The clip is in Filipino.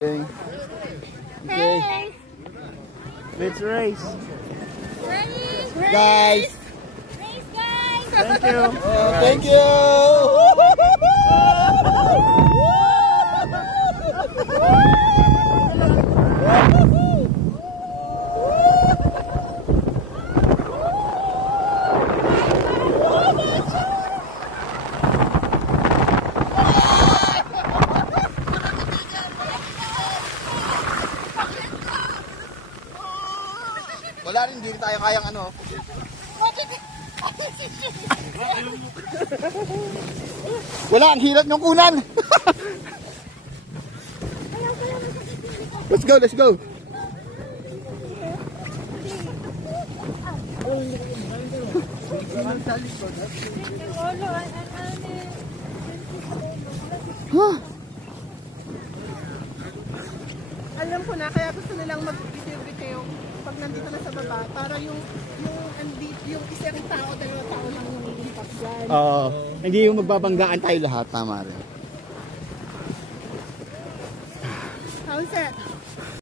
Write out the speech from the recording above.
Okay. Hey! Let's race. Ready? Guys! Race, guys! Thank you. Thank you. Wala rin, hindi tayo kayang ano. Wala, ang hirap ng kunan. Let's go, let's go. Huh? Alam ko na, kaya gusto nilang mag-video pag nandito na sa baba, para yung isang tao, dalawang tao lang yung lilipat dyan. Oo, hindi yung magbabanggaan tayo lahat, tama rin. How's it?